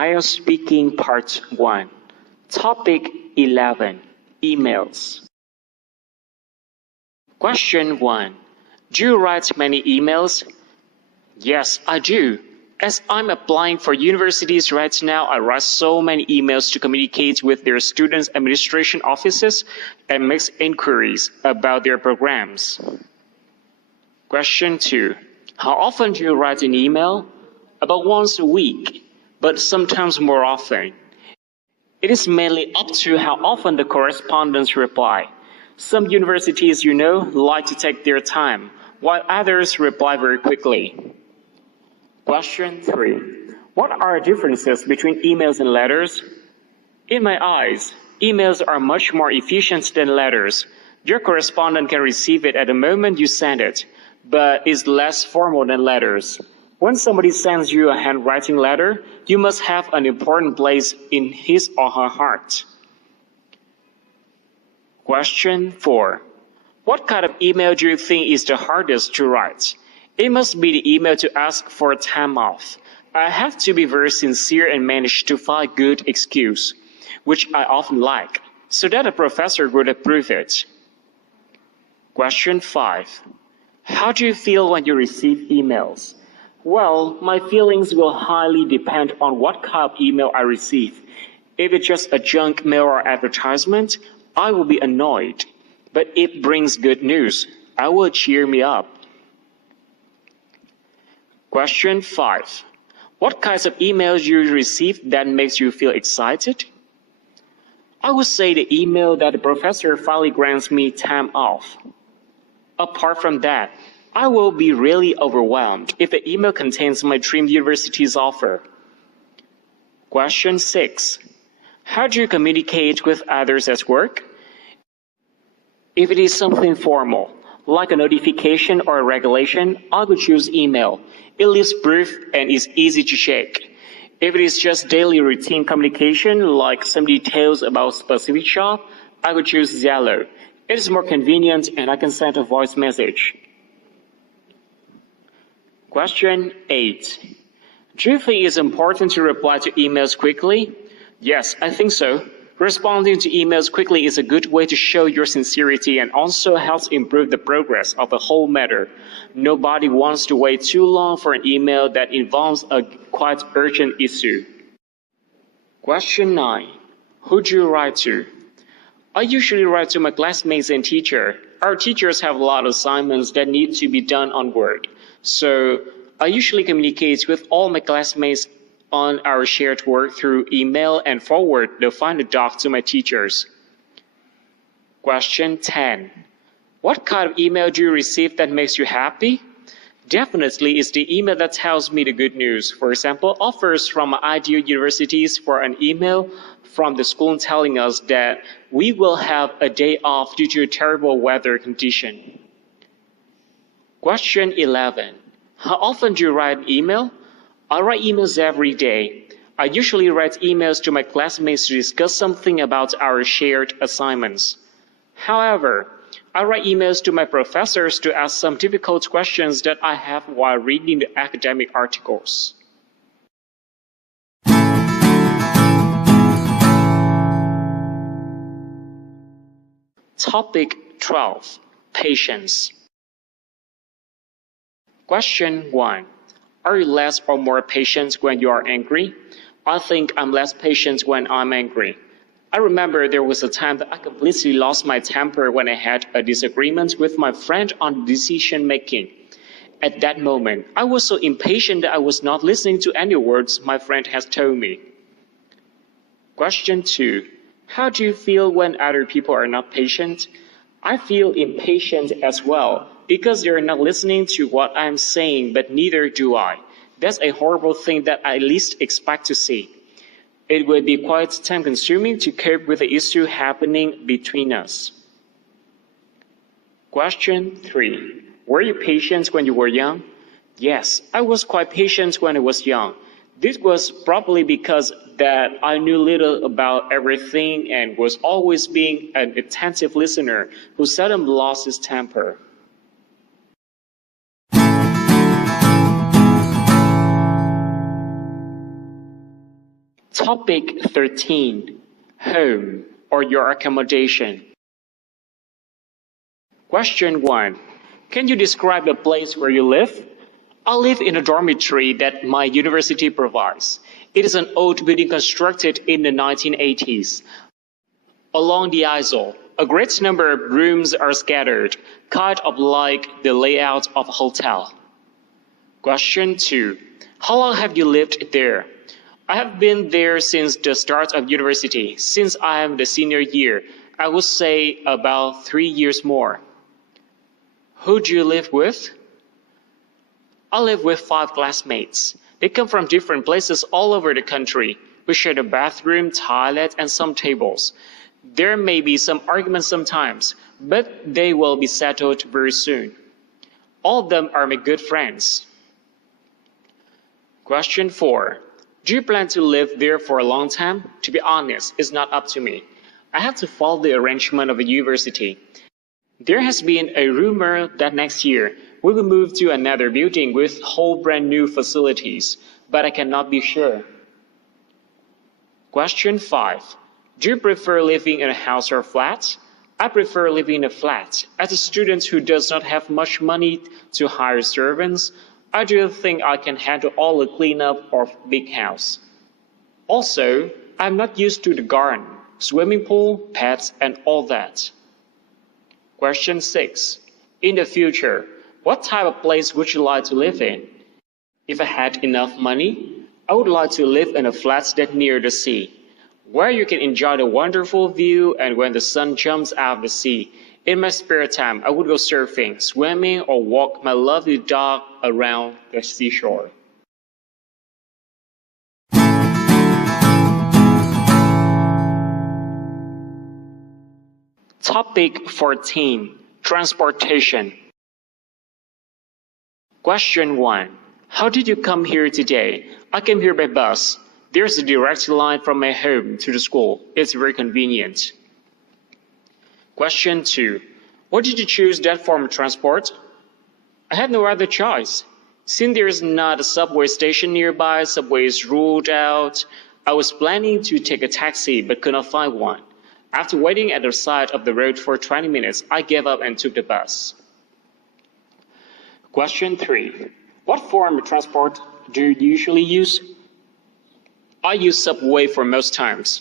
IELTS Speaking Part 1. Topic 11. Emails. Question 1. Do you write many emails? Yes, I do. As I'm applying for universities right now, I write so many emails to communicate with their students' administration offices and make inquiries about their programs. Question 2. How often do you write an email? About once a week, but sometimes more often. It is mainly up to how often the correspondents reply. Some universities, like to take their time, while others reply very quickly. Question 3. What are the differences between emails and letters? In my eyes, emails are much more efficient than letters. Your correspondent can receive it at the moment you send it, but is less formal than letters. When somebody sends you a handwriting letter, you must have an important place in his or her heart. Question 4. What kind of email do you think is the hardest to write? It must be the email to ask for time off. I have to be very sincere and manage to find good excuse, which I often like, so that a professor would approve it. Question 5. How do you feel when you receive emails? Well, my feelings will highly depend on what kind of email I receive. If it's just a junk mail or advertisement, I will be annoyed. But if it brings good news, it will cheer me up. Question 5. What kinds of emails do you receive that makes you feel excited? I would say the email that the professor finally grants me time off. Apart from that, I will be really overwhelmed if the email contains my dream university's offer. Question 6. How do you communicate with others at work? If it is something formal, like a notification or a regulation, I would choose email. It leaves proof and is easy to check. If it is just daily routine communication, like some details about a specific job, I would choose Zello. It is more convenient and I can send a voice message. Question 8. Do you think it's important to reply to emails quickly? Yes, I think so. Responding to emails quickly is a good way to show your sincerity and also helps improve the progress of the whole matter. Nobody wants to wait too long for an email that involves a quite urgent issue. Question 9. Who do you write to? I usually write to my classmates and teacher. Our teachers have a lot of assignments that need to be done on Word. So I usually communicate with all my classmates on our shared work through email and forward the final doc to my teachers. Question 10. What kind of email do you receive that makes you happy? Definitely it's the email that tells me the good news. For example, offers from ideal universities for an email from the school telling us that we will have a day off due to a terrible weather condition. Question 11. How often do you write an email? I write emails every day. I usually write emails to my classmates to discuss something about our shared assignments. However, I write emails to my professors to ask some difficult questions that I have while reading the academic articles. Topic 12. Patience. Question 1. Are you less or more patient when you are angry? I think I'm less patient when I'm angry. I remember there was a time that I completely lost my temper when I had a disagreement with my friend on decision making. At that moment, I was so impatient that I was not listening to any words my friend has told me. Question 2. How do you feel when other people are not patient? I feel impatient as well, because they're not listening to what I'm saying, but neither do I. That's a horrible thing that I least expect to see. It would be quite time-consuming to cope with the issue happening between us. Question 3. Were you patient when you were young? Yes, I was quite patient when I was young. This was probably because that I knew little about everything and was always being an attentive listener who seldom lost his temper. Topic 13. Home or your accommodation. Question 1. Can you describe the place where you live? I live in a dormitory that my university provides. It is an old building constructed in the 1980s. Along the aisle, a great number of rooms are scattered, kind of like the layout of a hotel. Question 2. How long have you lived there? I have been there since the start of university. Since I am the senior year, I would say about 3 years more. Who do you live with? I live with 5 classmates. They come from different places all over the country. We share a bathroom, toilet, and some tables. There may be some arguments sometimes, but they will be settled very soon. All of them are my good friends. Question 4. Do you plan to live there for a long time? To be honest, it's not up to me. I have to follow the arrangement of the university. There has been a rumor that next year we will move to another building with whole brand new facilities, but I cannot be sure. Question 5. Do you prefer living in a house or flat? I prefer living in a flat. As a student who does not have much money to hire servants, I do think I can handle all the cleanup of a big house. Also, I'm not used to the garden, swimming pool, pets, and all that. Question 6. In the future, what type of place would you like to live in? If I had enough money, I would like to live in a flat that's near the sea, where you can enjoy the wonderful view and when the sun jumps out of the sea. In my spare time, I would go surfing, swimming, or walk my lovely dog around the seashore. Topic 14. Transportation. Question 1. How did you come here today? I came here by bus. There's a direct line from my home to the school. It's very convenient. Question 2. Why did you choose that form of transport? I had no other choice. Since there is not a subway station nearby, subway is ruled out, I was planning to take a taxi but could not find one. After waiting at the side of the road for 20 minutes, I gave up and took the bus. Question 3. What form of transport do you usually use? I use subway for most times.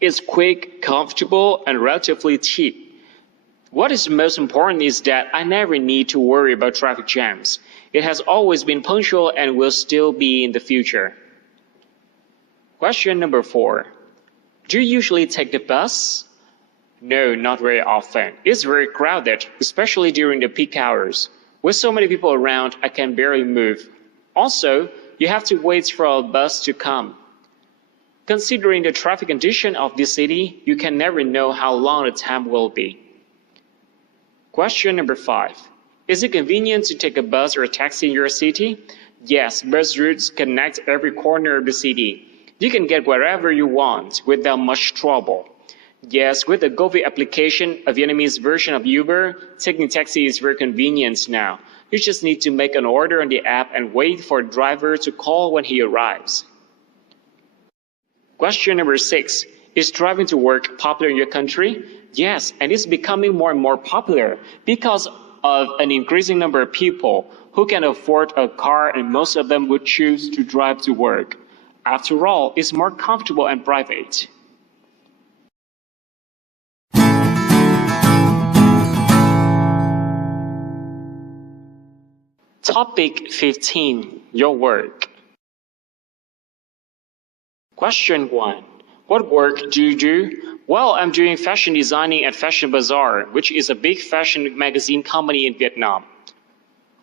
It's quick, comfortable, and relatively cheap. What is most important is that I never need to worry about traffic jams. It has always been punctual and will still be in the future. Question number 4. Do you usually take the bus? No, not very often. It's very crowded, especially during the peak hours. With so many people around, I can barely move. Also, you have to wait for a bus to come. Considering the traffic condition of this city, you can never know how long the time will be. Question number 5. Is it convenient to take a bus or a taxi in your city? Yes, bus routes connect every corner of the city. You can get wherever you want without much trouble. Yes, with the GoVi application, a Vietnamese version of Uber, taking taxi is very convenient now. You just need to make an order on the app and wait for the driver to call when he arrives. Question number 6. Is driving to work popular in your country? Yes, and it's becoming more and more popular because of an increasing number of people who can afford a car, and most of them would choose to drive to work. After all, it's more comfortable and private. Topic 15. Your work. Question 1. What work do you do? Well, I'm doing fashion designing at Fashion Bazaar, which is a big fashion magazine company in Vietnam.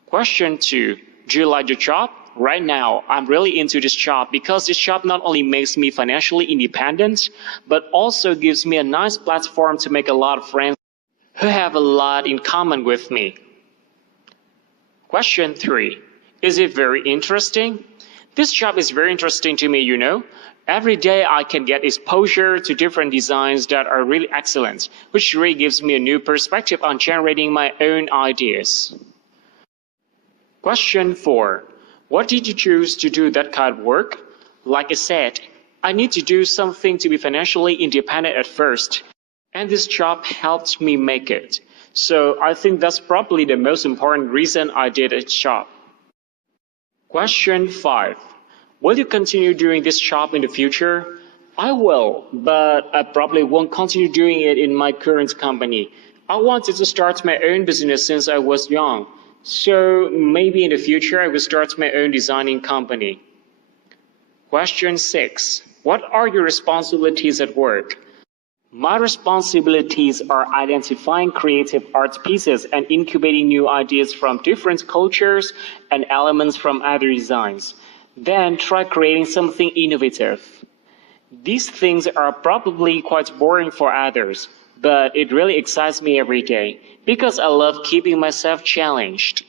Question 2. Do you like your job? Right now, I'm really into this job because this job not only makes me financially independent, but also gives me a nice platform to make a lot of friends who have a lot in common with me. Question 3. Is it very interesting? This job is very interesting to me, you know. Every day I can get exposure to different designs that are really excellent, which really gives me a new perspective on generating my own ideas. Question 4. What did you choose to do that kind of work? Like I said, I need to do something to be financially independent at first. And this job helped me make it. So I think that's probably the most important reason I did a job. Question 5. Will you continue doing this job in the future? I will, but I probably won't continue doing it in my current company. I wanted to start my own business since I was young. So maybe in the future I will start my own designing company. Question 6. What are your responsibilities at work? My responsibilities are identifying creative art pieces and incubating new ideas from different cultures and elements from other designs. Then try creating something innovative. These things are probably quite boring for others, but it really excites me every day because I love keeping myself challenged.